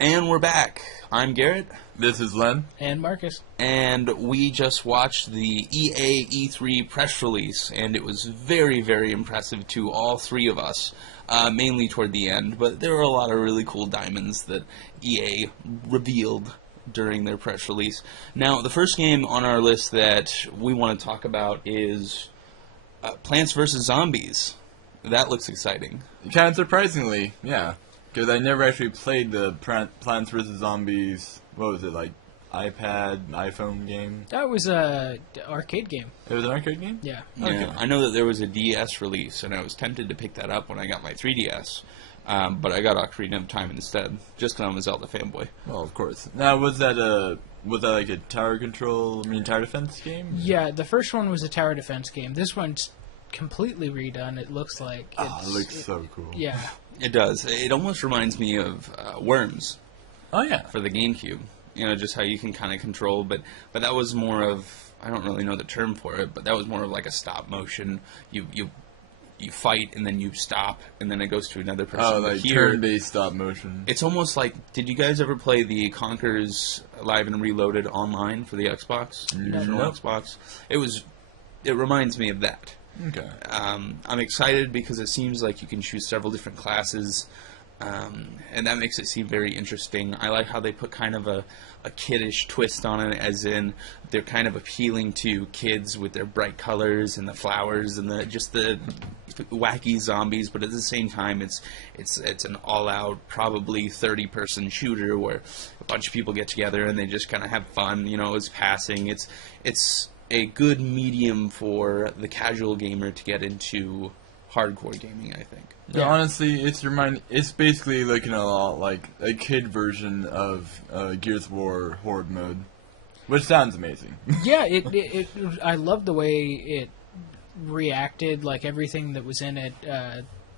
And we're back. I'm Garrett. This is Len. And Marcus. And we just watched the EA E3 press release, and it was very, very impressive to all three of us, mainly toward the end. But there were a lot of really cool diamonds that EA revealed during their press release. Now, the first game on our list that we want to talk about is Plants vs. Zombies. That looks exciting. Kind of surprisingly, yeah. Because I never actually played the Plants vs. Zombies, what was it, like, iPad, iPhone game? That was a arcade game. It was an arcade game? Yeah. Okay. Okay. I know that there was a DS release, and I was tempted to pick that up when I got my 3DS, but I got Ocarina of Time instead, just because I'm a Zelda fanboy. Well, of course. Now, was that like a tower defense game? Yeah, the first one was a tower defense game. This one's completely redone, it looks like. It looks so cool. Yeah. It does. It almost reminds me of Worms Oh, yeah. for the GameCube. You know, just how you can kind of control, but that was more of, I don't really know the term for it, but that was more of like a stop motion. You fight, and then you stop, and then it goes to another person. Oh, But like here, turn-based stop motion. it's almost like, did you guys ever play the Conker's Live and Reloaded online for the Xbox? The original Nope. Xbox? It reminds me of that. Okay. I'm excited because it seems like you can choose several different classes, and that makes it seem very interesting. I like how they put kind of a kiddish twist on it, as in they're kind of appealing to kids with their bright colors and the flowers and the wacky zombies, but at the same time it's an all-out, probably 30-person shooter where a bunch of people get together and they just kind of have fun. You know, it's passing. It's a good medium for the casual gamer to get into hardcore gaming, I think. Yeah, honestly, it's basically looking a lot like a kid version of Gears of War Horde mode, which sounds amazing. Yeah, I love the way it reacted, like everything that was in it.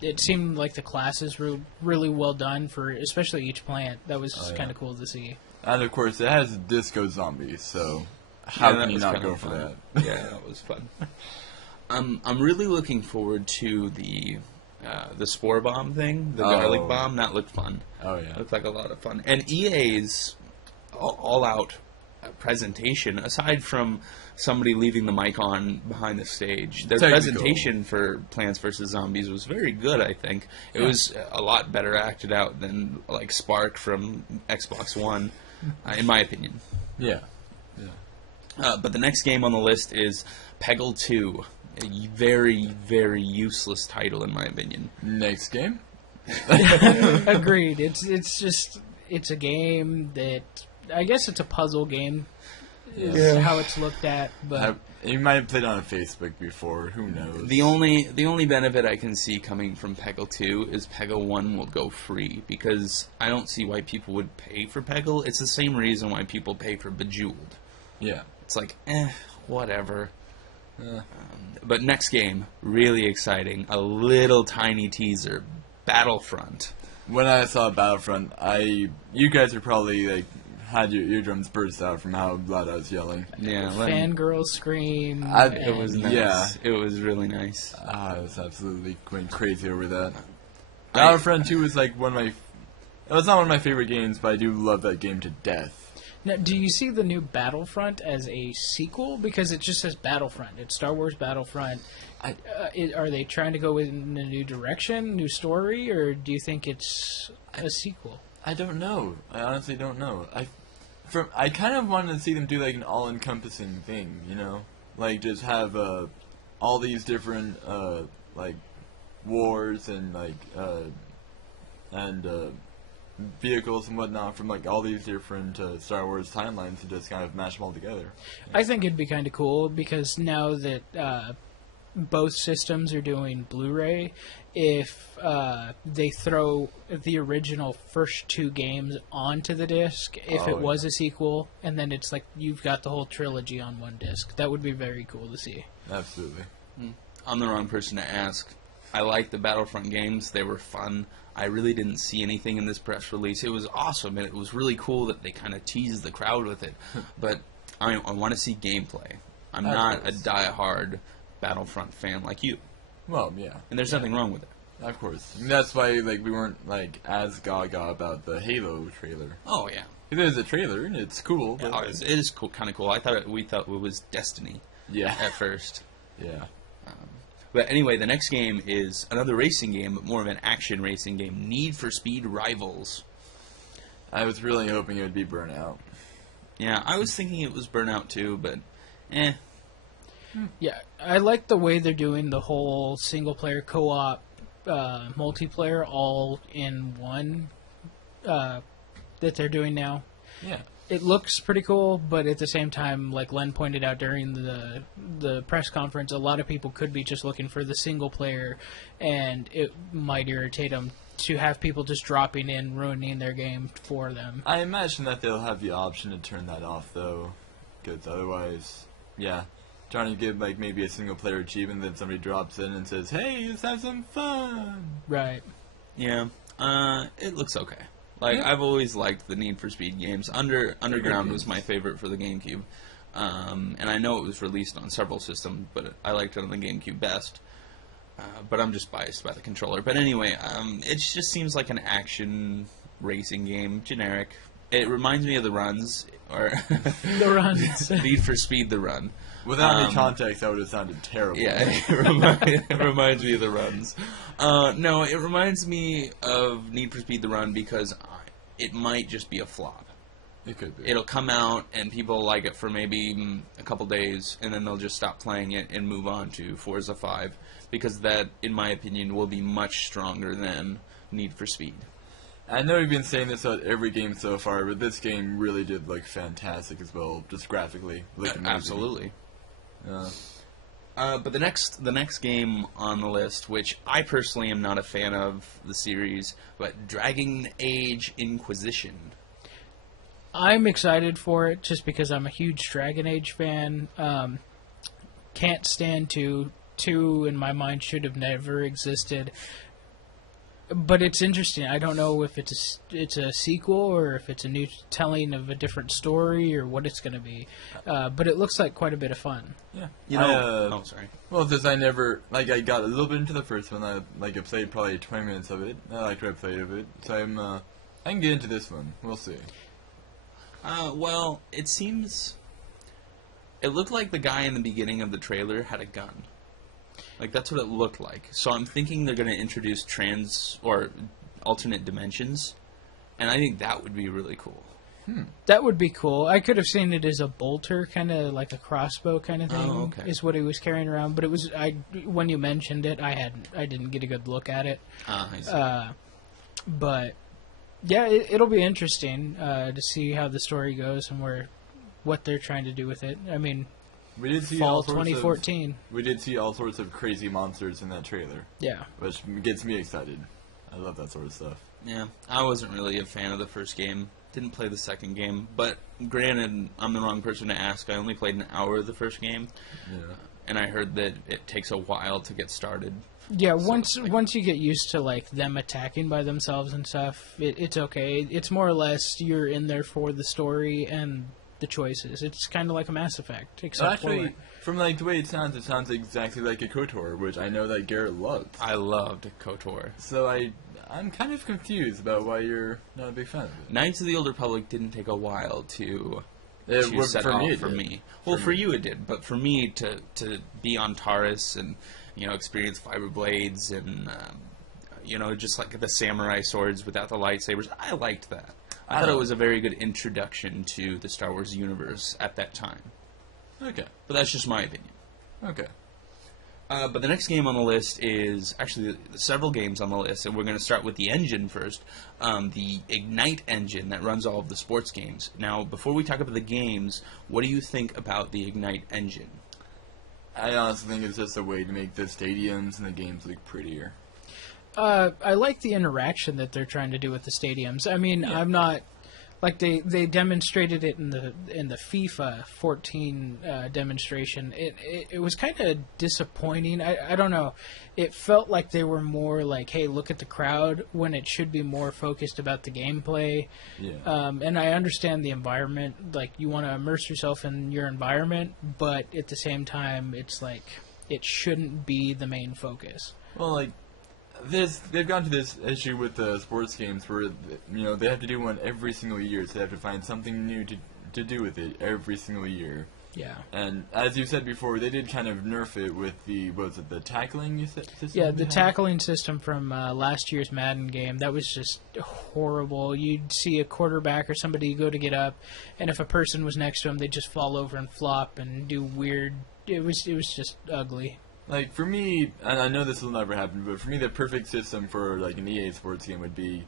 It seemed like the classes were really well done for, especially each plant. That was kind of cool to see. And of course, it has disco zombies, so how that can you was not kinda go for fun. that? Yeah, that was fun. I'm really looking forward to the spore bomb thing, the garlic bomb. That looked fun. Oh yeah. Looked like a lot of fun. And EA's all-out presentation, aside from somebody leaving the mic on behind the stage, their Technical. presentation for Plants vs. Zombies was very good, I think. It was a lot better acted out than, like, Spark from Xbox One, in my opinion. Yeah. But the next game on the list is Peggle 2. A very, very useless title, in my opinion. Next game. Agreed. It's a game that, I guess it's a puzzle game, is how it's looked at. But You might have played on Facebook before. Who knows? The only benefit I can see coming from Peggle 2 is Peggle 1 will go free, because I don't see why people would pay for Peggle. It's the same reason why people pay for Bejeweled. Yeah. It's like, whatever. But next game, really exciting. A little tiny teaser. Battlefront. When I saw Battlefront, you guys are probably like had your eardrums burst out from how loud I was yelling. Yeah, fangirl scream. it was nice. Yeah. It was really nice. I was absolutely going crazy over that. Battlefront 2 was like it was not one of my favorite games, but I do love that game to death. Now, do you see the new Battlefront as a sequel? Because it just says Battlefront. It's Star Wars Battlefront. Are they trying to go in a new direction, new story, or do you think it's a sequel? I don't know. I honestly don't know. I kind of wanted to see them do like an all-encompassing thing, you know, like just have all these different like wars and like vehicles and whatnot from like all these different Star Wars timelines and just kind of mash them all together. I think it'd be kind of cool because now that both systems are doing Blu-ray, if they throw the original first two games onto the disc, if it was a sequel, and then it's like you've got the whole trilogy on one disc, that would be very cool to see. Absolutely. I'm the wrong person to ask. I like the Battlefront games. They were fun. I really didn't see anything in this press release. It was awesome, and it was really cool that they kind of teased the crowd with it. But I want to see gameplay. I'm not a die-hard Battlefront fan like you. Well, yeah. And there's nothing wrong with it. Of course. And that's why like we weren't like as gaga about the Halo trailer. Oh yeah. It is a trailer and it's cool. But... Yeah, it is cool, kind of cool. We thought it was Destiny. Yeah. At first. Yeah. But anyway, the next game is another racing game, but more of an action racing game. Need for Speed Rivals. I was really hoping it would be Burnout. Yeah, I was thinking it was Burnout too, but eh. Yeah, I like the way they're doing the whole single-player co-op multiplayer all in one that they're doing now. Yeah. It looks pretty cool, but at the same time, like Len pointed out during the press conference, a lot of people could be just looking for the single player, and it might irritate them to have people just dropping in, ruining their game for them. I imagine that they'll have the option to turn that off, though, because otherwise, yeah, trying to give like maybe a single player achievement, then somebody drops in and says, "Hey, let's have some fun." Right. Yeah. It looks okay. Like, I've always liked the Need for Speed games. Underground was my favorite for the GameCube. And I know it was released on several systems, but I liked it on the GameCube best. But I'm just biased by the controller. But anyway, it just seems like an action racing game, generic. It reminds me of The Runs, or The Runs. Need for Speed The Run. Without any context, that would have sounded terrible. Yeah, it reminds me of The Runs. No, it reminds me of Need for Speed The Run because it might just be a flop. It could be. It'll come out and people like it for maybe a couple days, and then they'll just stop playing it and move on to Forza 5 because that, in my opinion, will be much stronger than Need for Speed. I know we've been saying this about every game so far, but this game really did look fantastic as well, just graphically. Absolutely. Yeah. But the next game on the list, which I personally am not a fan of the series, but Dragon Age Inquisition. I'm excited for it just because I'm a huge Dragon Age fan. Can't stand 2. 2, in my mind, should have never existed. But it's interesting. I don't know if it's a sequel or if it's a new telling of a different story or what it's going to be. But it looks like quite a bit of fun. Yeah. You know, sorry. Well, since I got a little bit into the first one. I played probably 20 minutes of it. I liked what I played of it. So I can get into this one. We'll see. Well, it looked like the guy in the beginning of the trailer had a gun. Like, that's what it looked like. So I'm thinking they're going to introduce or alternate dimensions, and I think that would be really cool. That would be cool. I could have seen it as a bolter, kind of like a crossbow kind of thing, is what he was carrying around. But it was when you mentioned it, I didn't get a good look at it. I see. But yeah, it'll be interesting to see how the story goes and what they're trying to do with it. I mean, we did see fall 2014. We did see all sorts of crazy monsters in that trailer. Yeah, which gets me excited. I love that sort of stuff. Yeah, I wasn't really a fan of the first game. Didn't play the second game, but granted, I'm the wrong person to ask. I only played an hour of the first game, and I heard that it takes a while to get started. Yeah, once you get used to like them attacking by themselves and stuff, it's okay. It's more or less you're in there for the story and the choices. It's kind of like a Mass Effect, except from like the way it sounds exactly like a KOTOR, which I know that Garrett loved. I loved KOTOR. So I'm kind of confused about why you're not a big fan of it. Knights of the Old Republic didn't take a while to set off for me. Well, for you it did, but for me to be on Taurus and experience fiber blades and just like the samurai swords without the lightsabers, I liked that. I thought it was a very good introduction to the Star Wars universe at that time. Okay. But that's just my opinion. Okay. But the next game on the list is actually several games on the list, and we're going to start with the engine first. The Ignite engine that runs all of the sports games. Now, before we talk about the games, what do you think about the Ignite engine? I honestly think it's just a way to make the stadiums and the games look prettier. I like the interaction that they're trying to do with the stadiums. I mean, I'm not like they demonstrated it in the FIFA 14 demonstration. It was kind of disappointing. I don't know. It felt like they were more like, hey, look at the crowd, when it should be more focused about the gameplay. Yeah. And I understand the environment. Like, you want to immerse yourself in your environment, but at the same time, it's like it shouldn't be the main focus. Well, like, they've gone to this issue with sports games where they have to do one every single year, so they have to find something new to do with it every single year. Yeah. And as you said before, they did kind of nerf it with the tackling system? Yeah, the tackling system from last year's Madden game. That was just horrible. You'd see a quarterback or somebody go to get up, and if a person was next to him, they'd just fall over and flop and do weird. It was just ugly. Like, for me, and I know this will never happen, but for me, the perfect system for, like, an EA Sports game would be,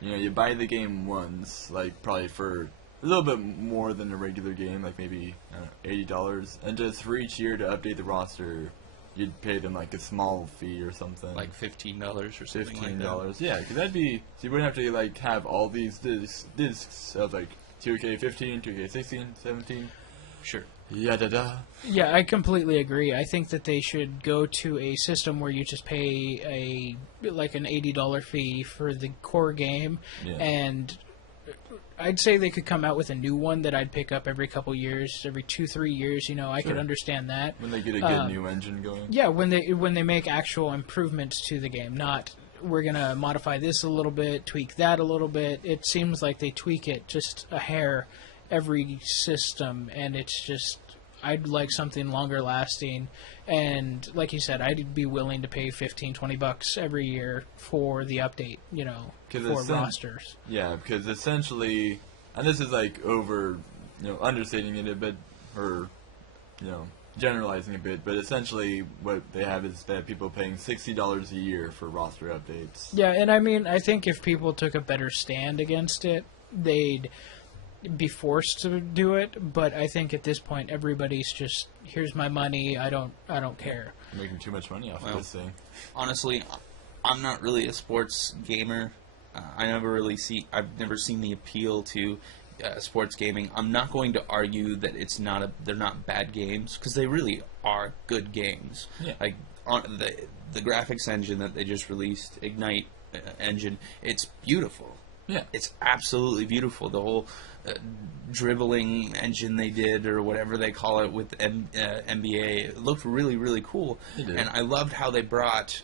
you buy the game once, like, probably for a little bit more than a regular game, like maybe, I don't know, $80, and just for each year to update the roster, you'd pay them, like, a small fee or something. Like $15 or something like that. $15, yeah, because that'd be, so you wouldn't have to, like, have all these discs of, like, 2K15, 2K16, 17. Sure. Yeah, Yeah, I completely agree. I think that they should go to a system where you just pay an $80 fee for the core game, and I'd say they could come out with a new one that I'd pick up every couple years, every 2-3 years. I could understand that when they get a good new engine going. Yeah, when they make actual improvements to the game, not we're gonna modify this a little bit, tweak that a little bit. It seems like they tweak it just a hair every system, and it's just, I'd like something longer lasting, and like you said, I'd be willing to pay $15-$20 every year for the update, for rosters. Yeah, because essentially, and this is like understating it a bit, or generalizing a bit, but essentially what they have is they have people paying $60 a year for roster updates. Yeah, and I think if people took a better stand against it, they'd be forced to do it, but I think at this point everybody's just, here's my money, I don't care. You're making too much money off of this thing. Honestly, I'm not really a sports gamer. I've never seen the appeal to sports gaming. I'm not going to argue that they're not bad games, because they really are good games. Yeah. Like on the graphics engine that they just released, Ignite engine, it's beautiful. Yeah, it's absolutely beautiful. The whole dribbling engine they did, or whatever they call it, with NBA, it looked really, really cool. And I loved how they brought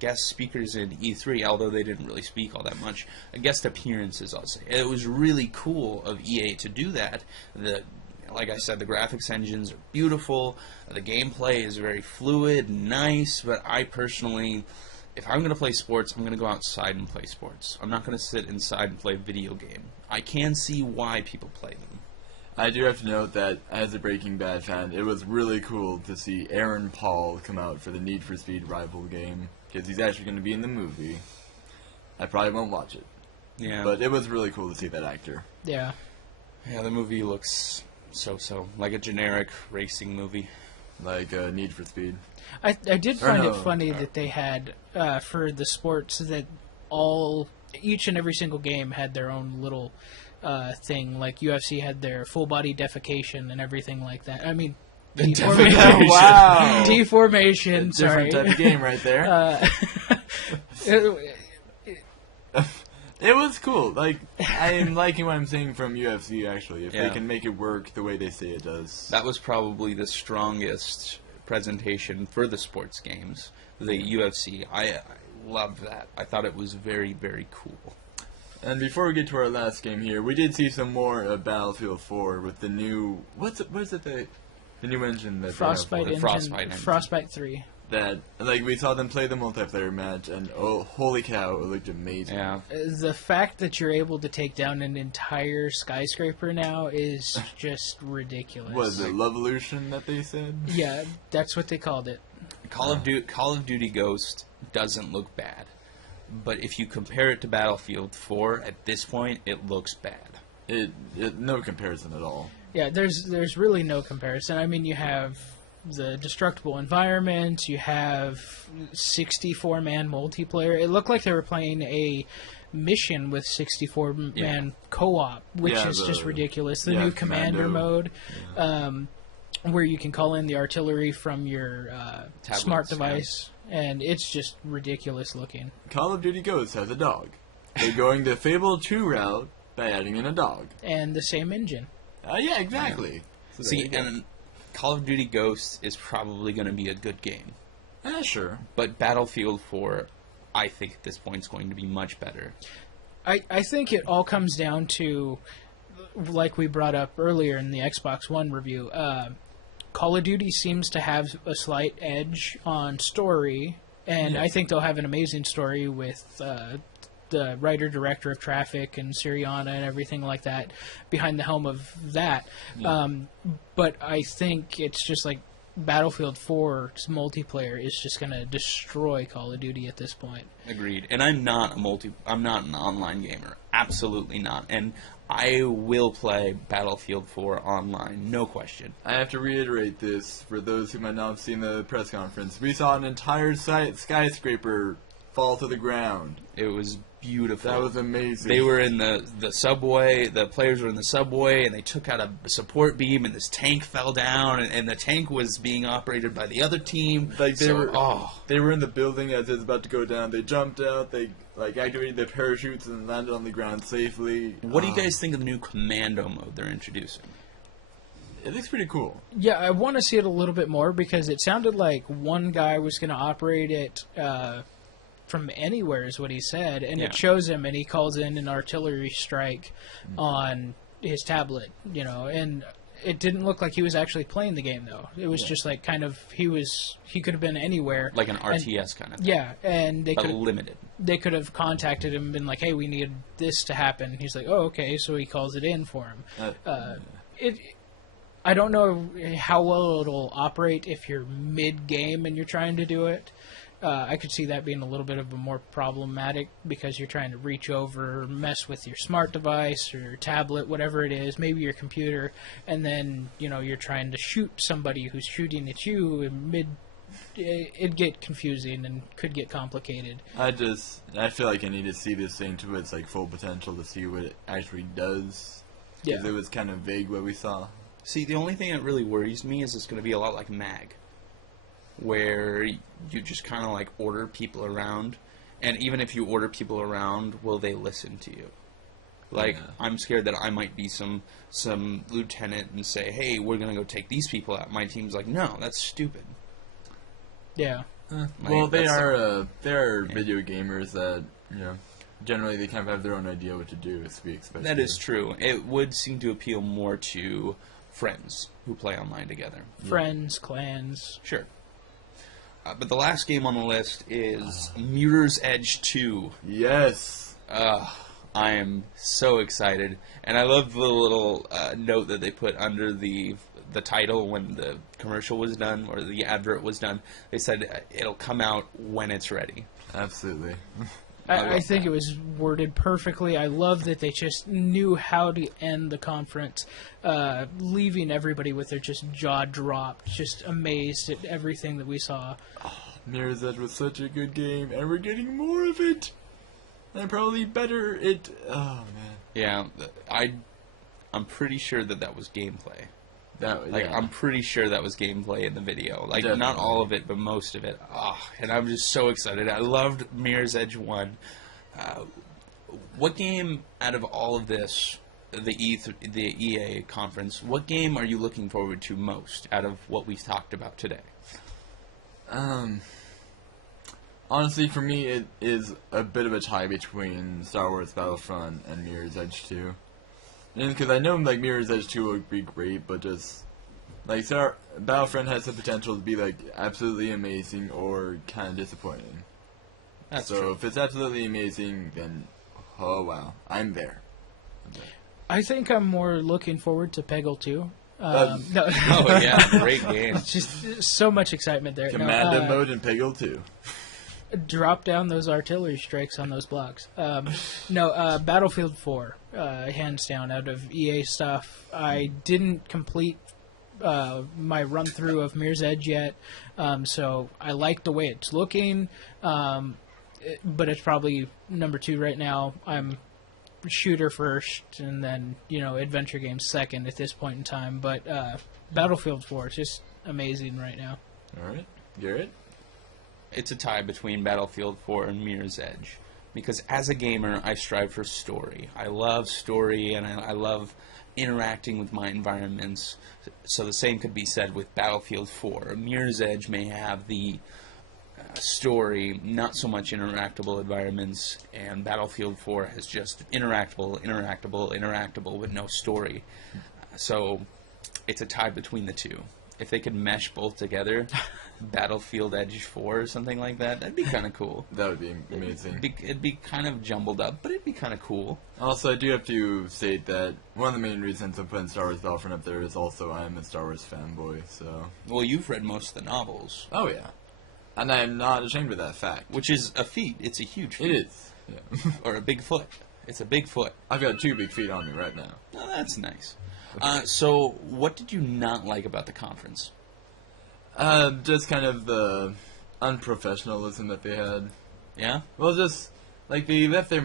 guest speakers in E3, although they didn't really speak all that much. Guest appearances, I'll say. It was really cool of EA to do that. Like I said, the graphics engines are beautiful. The gameplay is very fluid and nice, but I personally, if I'm going to play sports, I'm going to go outside and play sports. I'm not going to sit inside and play a video game. I can see why people play them. I do have to note that, as a Breaking Bad fan, it was really cool to see Aaron Paul come out for the Need for Speed rival game, because he's actually going to be in the movie. I probably won't watch it. Yeah. But it was really cool to see that actor. Yeah. Yeah, the movie looks so-so. Like a generic racing movie. Like Need for Speed. I did find it funny that they had, for the sports, that each and every single game had their own little thing. Like UFC had their full body defecation and everything like that. I mean, deformation. Wow. Deformation. Different type of game right there. It was cool. Like, I'm liking what I'm seeing from UFC, actually. If they can make it work the way they say it does. That was probably the strongest presentation for the sports games. The UFC. I loved that. I thought it was very, very cool. And before we get to our last game here, we did see some more of Battlefield 4 with the new... What is it? The new engine that Frostbite engine. Frostbite 3. That, like, we saw them play the multiplayer match, and oh, holy cow, it looked amazing. Yeah. The fact that you're able to take down an entire skyscraper now is just ridiculous. Was it Lovolution that they said? Yeah, that's what they called it. Call of Duty Ghost doesn't look bad, but if you compare it to Battlefield 4, at this point, it looks bad. It no comparison at all. Yeah, there's really no comparison. I mean, you have the destructible environment, you have 64-man multiplayer. It looked like they were playing a mission with 64-man co-op, which is just ridiculous. The new commander mode, where you can call in the artillery from your tablets, smart device, and it's just ridiculous looking. Call of Duty Ghosts has a dog. They're going the Fable 2 route by adding in a dog. And the same engine. Yeah, exactly. So see, and Call of Duty Ghosts is probably going to be a good game. Sure. But Battlefield 4, I think at this point is going to be much better. I think it all comes down to, like we brought up earlier in the Xbox One review, Call of Duty seems to have a slight edge on story, and I think they'll have an amazing story with the writer-director of Traffic and Syriana and everything like that behind the helm of that. Yeah. But I think it's just like Battlefield 4's multiplayer is just going to destroy Call of Duty at this point. Agreed. And I'm not an online gamer. Absolutely not. And I will play Battlefield 4 online, no question. I have to reiterate this for those who might not have seen the press conference. We saw an entire skyscraper fall to the ground. It was beautiful. That was amazing. They were in the subway. The players were in the subway, and they took out a support beam, and this tank fell down, and the tank was being operated by the other team. Like they were in the building as it was about to go down. They jumped out. They activated their parachutes and landed on the ground safely. What do you guys think of the new commando mode they're introducing? It looks pretty cool. Yeah, I want to see it a little bit more because it sounded like one guy was going to operate it from anywhere is what he said, and it shows him, and he calls in an artillery strike on his tablet, and it didn't look like he was actually playing the game, though. It was just like kind of, he could have been anywhere. Like an RTS kind of thing. Yeah, and they could limited. They could have contacted him and been like, hey, we need this to happen. He's like, oh, okay, so he calls it in for him. I don't know how well it'll operate if you're mid-game and you're trying to do it. I could see that being a little bit of a more problematic because you're trying to reach over, mess with your smart device or your tablet, whatever it is, maybe your computer, and then, you're trying to shoot somebody who's shooting at you in it'd get confusing and could get complicated. I feel like I need to see this thing to its full potential to see what it actually does. Because it was kind of vague what we saw. See, the only thing that really worries me is it's going to be a lot like MAG, where you just kind of order people around, and even if you order people around, will they listen to you? I'm scared that I might be some lieutenant and say, hey, we're going to go take these people out. My team's like, no, that's stupid. Yeah. Well, they are video gamers that, generally they kind of have their own idea what to do, as we expect. That is true. It would seem to appeal more to friends who play online together. Friends, clans. Sure. But the last game on the list is Mirror's Edge 2. Yes. I am so excited. And I love the little note that they put under the title when the commercial was done, or the advert was done. They said it'll come out when it's ready. Absolutely. I think it was worded perfectly. I love that they just knew how to end the conference, leaving everybody with their just jaw dropped, just amazed at everything that we saw. Oh, Mirror's Edge was such a good game, and we're getting more of it. And probably better it... Oh, man. Yeah, I'm pretty sure that was gameplay. Yeah. I'm pretty sure that was gameplay in the video. Definitely. Not all of it, but most of it. And I'm just so excited. I loved Mirror's Edge 1. What game out of all of this, the EA conference, what game are you looking forward to most out of what we've talked about today? Honestly, for me, it is a bit of a tie between Star Wars Battlefront and Mirror's Edge 2. Because I know Mirror's Edge 2 would be great, but just Battlefront has the potential to be absolutely amazing or kind of disappointing. That's so true. If it's absolutely amazing, then oh wow, I'm there. I think I'm more looking forward to Peggle 2. Oh yeah, great game. It's just so much excitement there. Commando mode in Peggle 2. Drop down those artillery strikes on those blocks. Battlefield 4, hands down, out of EA stuff. I didn't complete my run-through of Mirror's Edge yet, so I like the way it's looking, but it's probably number 2 right now. I'm shooter first, and then, adventure games second at this point in time, but Battlefield 4 is just amazing right now. All right. Garrett? It's a tie between Battlefield 4 and Mirror's Edge. Because as a gamer, I strive for story. I love story, and I love interacting with my environments. So the same could be said with Battlefield 4. Mirror's Edge may have the story, not so much interactable environments, and Battlefield 4 has just interactable with no story. So it's a tie between the two. If they could mesh both together, Battlefield Edge 4 or something like that, that'd be kind of cool. That would be amazing. It'd be kind of jumbled up, but it'd be kind of cool. Also, I do have to state that one of the main reasons I'm putting Star Wars Battlefront up there is also I'm a Star Wars fanboy, so... Well, you've read most of the novels. Oh, yeah. And I'm not ashamed of that fact. Which is a feat. It's a huge feat. It is. Yeah. Or a big foot. It's a big foot. I've got 2 big feet on me right now. Oh, that's nice. So, what did you not like about the conference? Just kind of the unprofessionalism that they had. Yeah? Well, just, like, they left their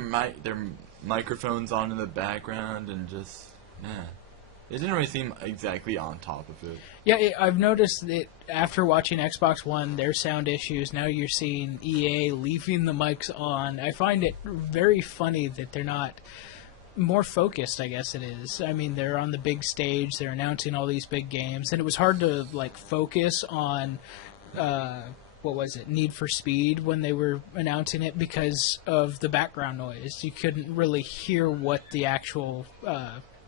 microphones on in the background and just, yeah. It didn't really seem exactly on top of it. Yeah, I've noticed that after watching Xbox One, their sound issues, now you're seeing EA leaving the mics on. I find it very funny that they're not more focused, I guess it is. I mean, they're on the big stage, they're announcing all these big games, and it was hard to, like, focus on, what was it, Need for Speed when they were announcing it because of the background noise. You couldn't really hear what the actual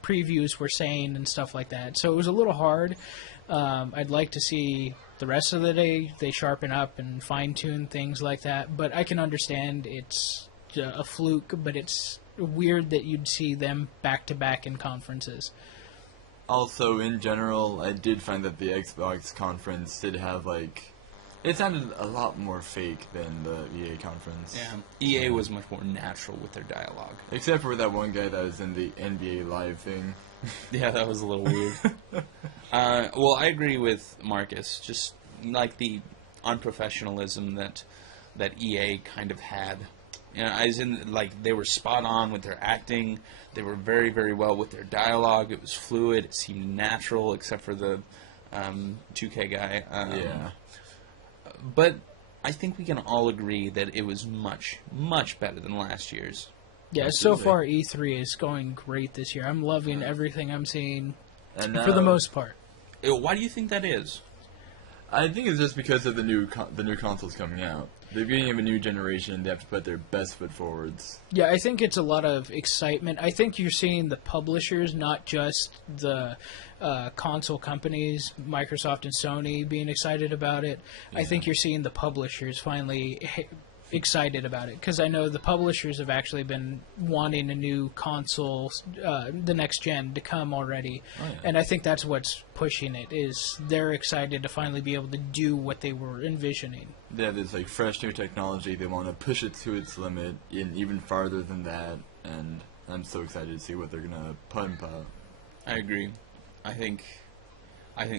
previews were saying and stuff like that. So it was a little hard. I'd like to see the rest of the day they sharpen up and fine-tune things like that, but I can understand it's a fluke, but it's weird that you'd see them back-to-back in conferences. Also, in general, I did find that the Xbox conference did have, like... It sounded a lot more fake than the EA conference. Yeah. EA was much more natural with their dialogue. Except for that one guy that was in the NBA Live thing. Yeah, that was a little weird. Well, I agree with Marcus. Just like the unprofessionalism that EA kind of had. You know, as in, like, they were spot on with their acting. They were very, very well with their dialogue. It was fluid. It seemed natural, except for the 2K guy. Yeah. But I think we can all agree that it was much, much better than last year's. Yeah, Absolutely. so far E3 is going great this year. I'm loving everything I'm seeing, And for the most part. Why do you think that is? I think it's just because of the new consoles coming out. The beginning of a new generation, they have to put their best foot forwards. Yeah, I think it's a lot of excitement. I think you're seeing the publishers, not just the console companies, Microsoft and Sony, being excited about it. Yeah. I think you're seeing the publishers finally excited about it, because I know the publishers have actually been wanting a new console, the next gen, to come already. Oh, yeah. And I think that's what's pushing it, is they're excited to finally be able to do what they were envisioning. They have this like fresh new technology. They want to push it to its limit, even farther than that. And I'm so excited to see what they're gonna pump out. I agree. I think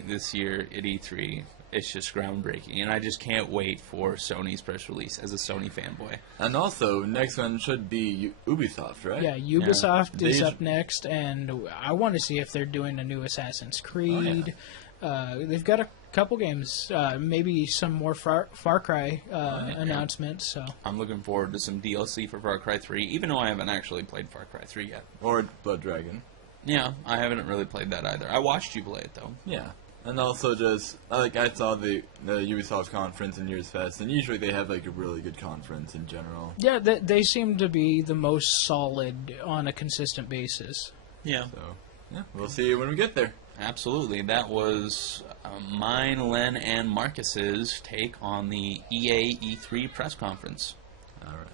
this year at E3, it's just groundbreaking, and I just can't wait for Sony's press release as a Sony fanboy. And also, next one should be Ubisoft, right? Yeah, Ubisoft is up next, and I want to see if they're doing a new Assassin's Creed. Oh, yeah. They've got a couple games, maybe some more Far Cry announcements. So I'm looking forward to some DLC for Far Cry 3, even though I haven't actually played Far Cry 3 yet. Or Blood Dragon. Yeah, I haven't really played that either. I watched you play it, though. Yeah. And also just, like, I saw the Ubisoft conference in years past, and usually they have, like, a really good conference in general. Yeah, they seem to be the most solid on a consistent basis. Yeah. So, yeah, we'll see when we get there. Absolutely. That was mine, Len, and Marcus's take on the EA E3 press conference. All right.